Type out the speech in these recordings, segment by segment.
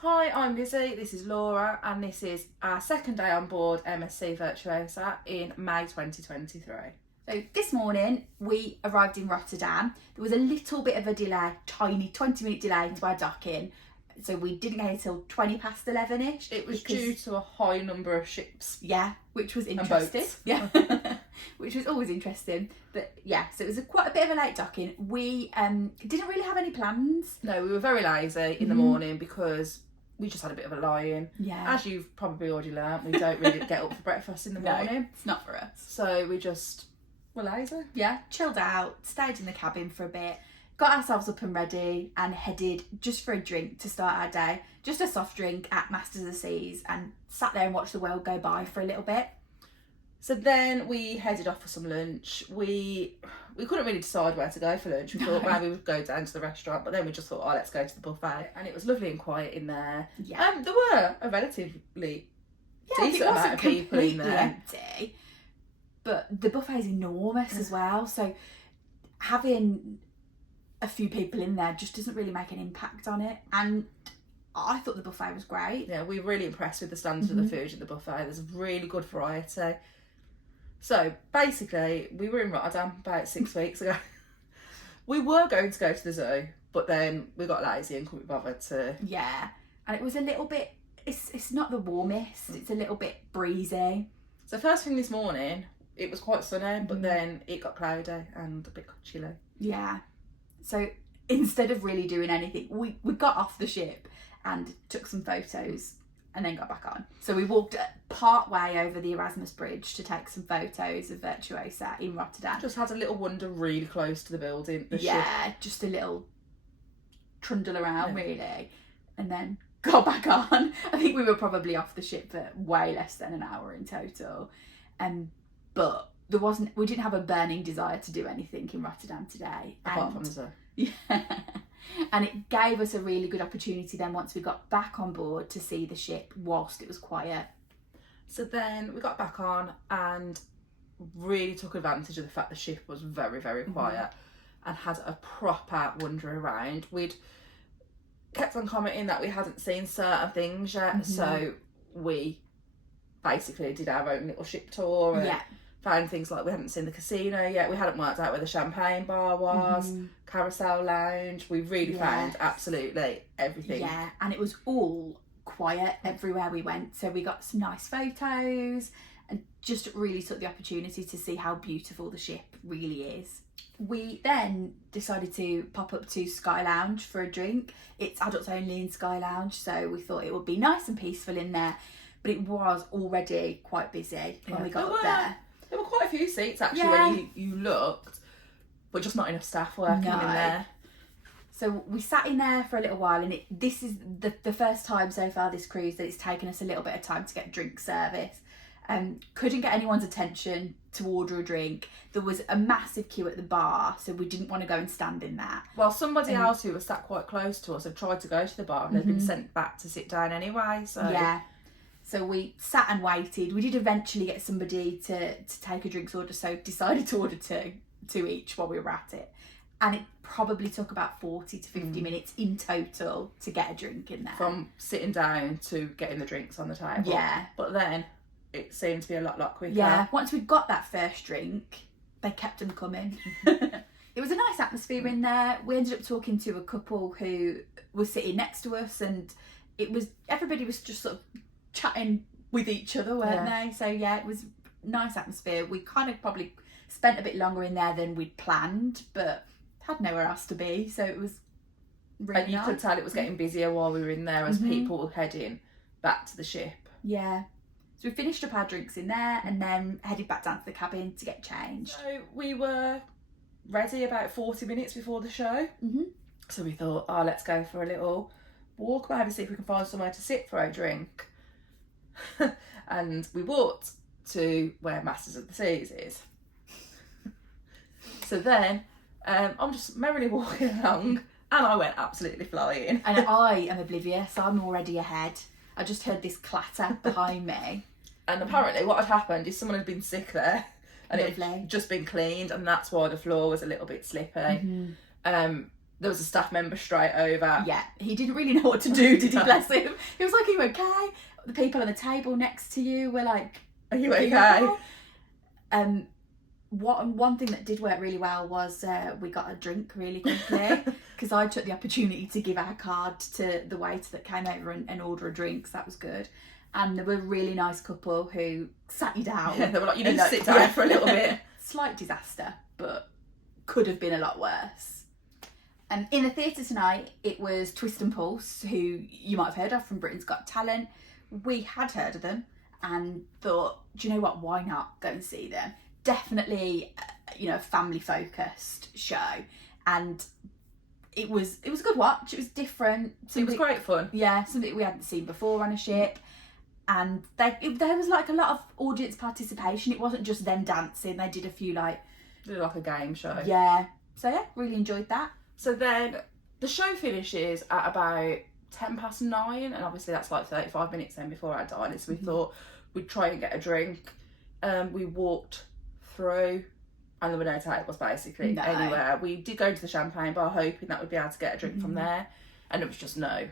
Hi, I'm Lizzy, this is Laura, and this is our second day on board MSC Virtuosa in May 2023. So this morning we arrived in Rotterdam. There was a little bit of a delay, tiny 20-minute delay to our docking. So we didn't get here till 20 past 11ish. It was due to a high number of ships. Yeah, which was interesting. And boats. Yeah, which was always interesting. But yeah, so it was quite a bit of a late docking. We didn't really have any plans. No, we were very lazy in the morning because we just had a bit of a lie-in. Yeah. As you've probably already learnt, we don't really get up for breakfast in the morning. No, it's not for us. So we just were lazy. Yeah, chilled out, stayed in the cabin for a bit, got ourselves up and ready and headed just for a drink to start our day. Just a soft drink at Masters of the Seas, and sat there and watched the world go by for a little bit. So then we headed off for some lunch. We couldn't really decide where to go for lunch. We thought maybe we'd go down to the restaurant, but then we just thought, oh, let's go to the buffet. And it was lovely and quiet in there. Yeah. There were a relatively decent amount of people in there. Empty, but the buffet is enormous as well. So having a few people in there just doesn't really make an impact on it. And I thought the buffet was great. Yeah, we were really impressed with the standard of the food at the buffet. There's a really good variety. So basically, we were in Rotterdam about 6 weeks ago. We were going to go to the zoo, but then we got lazy and couldn't be bothered to. Yeah, and it was a little bit. It's not the warmest. It's a little bit breezy. So first thing this morning, it was quite sunny, but then it got cloudy and a bit chilly. Yeah. So instead of really doing anything, we got off the ship and took some photos and then got back on. So we walked part way over the Erasmus Bridge to take some photos of Virtuosa in Rotterdam. Just had a little wander really close to the building, the ship. Yeah, just a little trundle around really, and then got back on. I think we were probably off the ship for way less than an hour in total. But we didn't have a burning desire to do anything in Rotterdam today. Apart from the zoo. Yeah. And it gave us a really good opportunity then once we got back on board to see the ship whilst it was quiet. So then we got back on and really took advantage of the fact the ship was very, very quiet and had a proper wander around. We'd kept on commenting that we hadn't seen certain things yet, so we basically did our own little ship tour and found things like we hadn't seen the casino yet, we hadn't worked out where the champagne bar was, carousel lounge. We really found absolutely everything. Yeah, and it was all quiet everywhere we went, so we got some nice photos and just really took the opportunity to see how beautiful the ship really is. We then decided to pop up to Sky Lounge for a drink. It's adults only in Sky Lounge, so we thought it would be nice and peaceful in there, but it was already quite busy when we got up there. There were quite a few seats actually when you looked, but just not enough staff working in there. So we sat in there for a little while, and this is the first time so far this cruise that it's taken us a little bit of time to get drink service. Couldn't get anyone's attention to order a drink. There was a massive queue at the bar, so we didn't want to go and stand in that. Well, somebody else who was sat quite close to us had tried to go to the bar and had been sent back to sit down anyway. So we sat and waited. We did eventually get somebody to take a drinks order, so decided to order two each while we were at it. And it probably took about 40 to 50 minutes in total to get a drink in there. From sitting down to getting the drinks on the table. Yeah. But then it seemed to be a lot quicker. Yeah, once we'd got that first drink, they kept them coming. It was a nice atmosphere in there. We ended up talking to a couple who was sitting next to us, and everybody was just sort of chatting with each other, weren't they? So yeah, it was nice atmosphere. We kind of probably spent a bit longer in there than we'd planned, but had nowhere else to be, so it was really and you nice. Could tell it was getting busier while we were in there as people were heading back to the ship. Yeah, so we finished up our drinks in there and then headed back down to the cabin to get changed. So we were ready about 40 minutes before the show. So we thought, oh, let's go for a little walk, maybe see if we can find somewhere to sit for a drink. And we walked to where Masters of the Seas is. So then I'm just merrily walking along and I went absolutely flying. And I am oblivious, I'm already ahead. I just heard this clatter behind me. And apparently what had happened is someone had been sick there and it Lovely. had just been cleaned, and that's why the floor was a little bit slippy. there was a staff member straight over. Yeah, he didn't really know what to do, did he? Bless him. He was like, "Are you okay?" The people on the table next to you were like, "Are you okay?" One thing that did work really well was we got a drink really quickly, because I took the opportunity to give our card to the waiter that came over and order a drink, so that was good. And there were a really nice couple who sat you down. Yeah, they were like, "You need to sit down for a little bit." Slight disaster, but could have been a lot worse. And in the theatre tonight, it was Twist and Pulse, who you might have heard of from Britain's Got Talent. We had heard of them and thought, do you know what, why not go and see them? Definitely, a family-focused show. And it was a good watch. It was different. It was great fun. Yeah, something we hadn't seen before on a ship. And there was like a lot of audience participation. It wasn't just them dancing. They did a few like a game show. Yeah. So yeah, really enjoyed that. So then the show finishes at about 9:10, and obviously that's like 35 minutes then before our dining. So we thought we'd try and get a drink. We walked through, and there were no tables basically anywhere. We did go to the champagne bar hoping that we'd be able to get a drink from there, and it was just no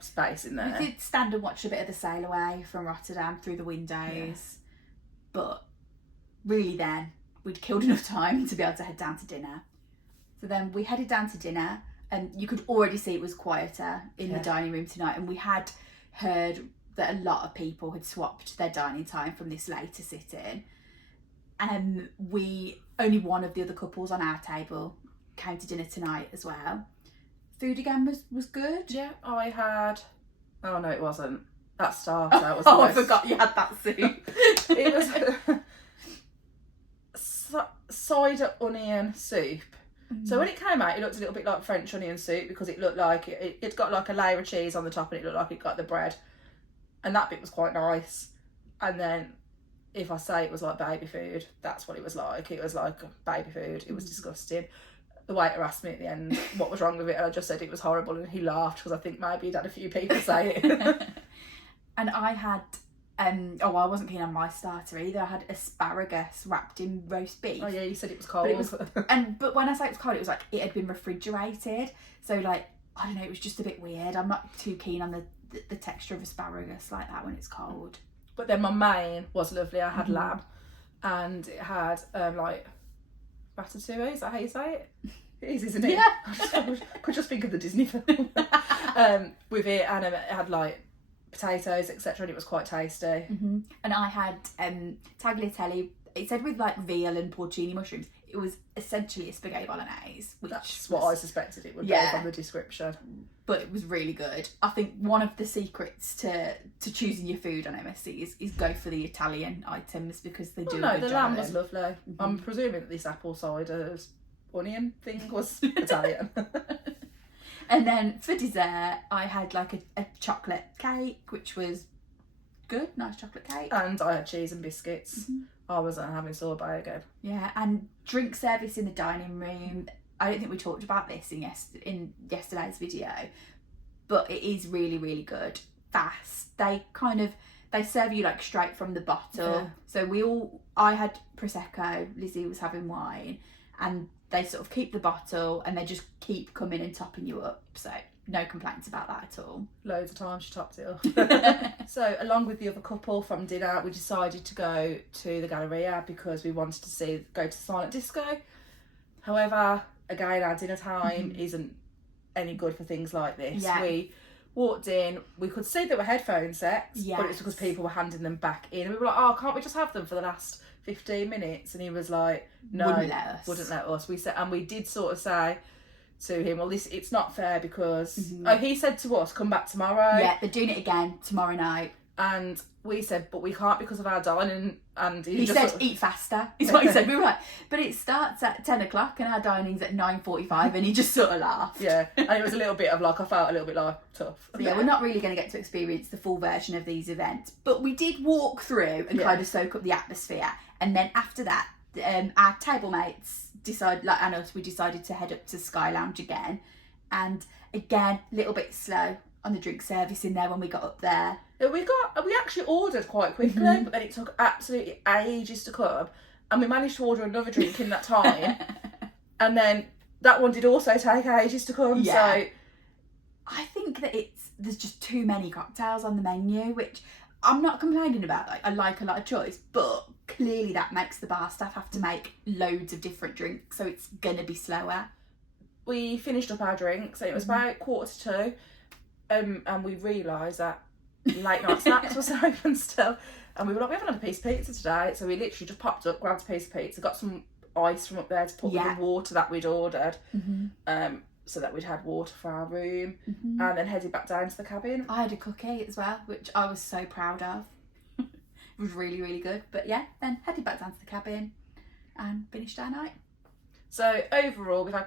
space in there. We did stand and watch a bit of the sail away from Rotterdam through the windows, but really then we'd killed enough time to be able to head down to dinner. So then we headed down to dinner, and you could already see it was quieter in the dining room tonight, and we had heard that a lot of people had swapped their dining time from this later sit-in. And only one of the other couples on our table came to dinner tonight as well. Food again was good. Yeah, I had... Oh, no, it wasn't. That starter was I forgot you had that soup. It was cider onion soup. So when it came out, it looked a little bit like French onion soup, because it looked like it got like a layer of cheese on the top, and it looked like it got the bread. And that bit was quite nice. And then if I say it was like baby food, that's what it was like. It was like baby food. It was disgusting. The waiter asked me at the end what was wrong with it, and I just said it was horrible, and he laughed, because I think maybe he'd had a few people say it. And I had, I wasn't keen on my starter either. I had asparagus wrapped in roast beef. Oh yeah, you said it was cold. But when I say it was cold, it was like it had been refrigerated. So like, I don't know, it was just a bit weird. I'm not too keen on the texture of asparagus like that when it's cold. But then my main was lovely. I had lamb, and it had like ratatouille. Is that how you say it? It is, isn't it? Yeah. I could just think of the Disney film with it, and it had like potatoes, etc., and it was quite tasty. And I had tagliatelle. It said with like veal and porcini mushrooms. It was essentially a spaghetti bolognese. That's what I suspected it would be from the description. But it was really good. I think one of the secrets to choosing your food on MSC is go for the Italian items, because they do. No, the lamb was lovely. I'm presuming that this apple cider onion thing was Italian. And then for dessert, I had like a chocolate cake, which was good, nice chocolate cake. And I had cheese and biscuits. I wasn't having sorbet again. Yeah, and drink service in the dining room. I don't think we talked about this in yesterday's video, but it is really, really good. Fast. They serve you like straight from the bottle. Yeah. So I had Prosecco, Lizzy was having wine, and they sort of keep the bottle and they just keep coming and topping you up. So no complaints about that at all. Loads of times she topped it up. So along with the other couple from dinner, we decided to go to the Galleria because we wanted to go to Silent Disco. However, again, our dinner time isn't any good for things like this. Yeah. We walked in, we could see there were headphone sets, but it's because people were handing them back in. And we were like, oh, can't we just have them for the last 15 minutes? And he was like, no, wouldn't let us. We said, and we did sort of say to him, well, it's not fair because he said to us, come back tomorrow. Yeah, they're doing it again tomorrow night. And we said, but we can't because of our dining. And he said, eat faster, is what he said. We were like, but it starts at 10 o'clock and our dining's at 9:45, and he just sort of laughed. Yeah, and it was a little bit of like, I felt a little bit like tough. So yeah, we're not really going to get to experience the full version of these events, but we did walk through and kind of soak up the atmosphere. And then after that, our table mates decided to head up to Sky Lounge again. And again, a little bit slow on the drink service in there when we got up there. We actually ordered quite quickly, but then it took absolutely ages to come, and we managed to order another drink in that time. And then that one did also take ages to come. Yeah. So I think that there's just too many cocktails on the menu, which I'm not complaining about. Like, I like a lot of choice, but clearly that makes the bar staff have to make loads of different drinks, so it's gonna be slower. we finished up our drinks, and it was about 1:45, and we realised that late night snacks was open still, and we were like, we haven't had a piece of pizza today, so we literally just popped up, grabbed a piece of pizza, got some ice from up there to put with the water that we'd ordered, so that we'd had water for our room, and then headed back down to the cabin. I had a cookie as well, which I was so proud of. It was really, really good. But yeah, then headed back down to the cabin and finished our night. So overall, we've had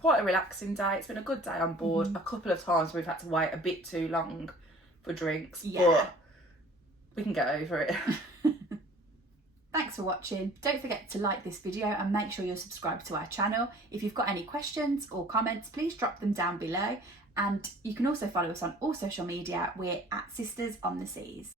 quite a relaxing day. It's been a good day on board. A couple of times we've had to wait a bit too long for drinks, but we can get over it. Thanks for watching. Don't forget to like this video and make sure you're subscribed to our channel. If you've got any questions or comments, please drop them down below. And you can also follow us on all social media. We're @Sisters on the Seas.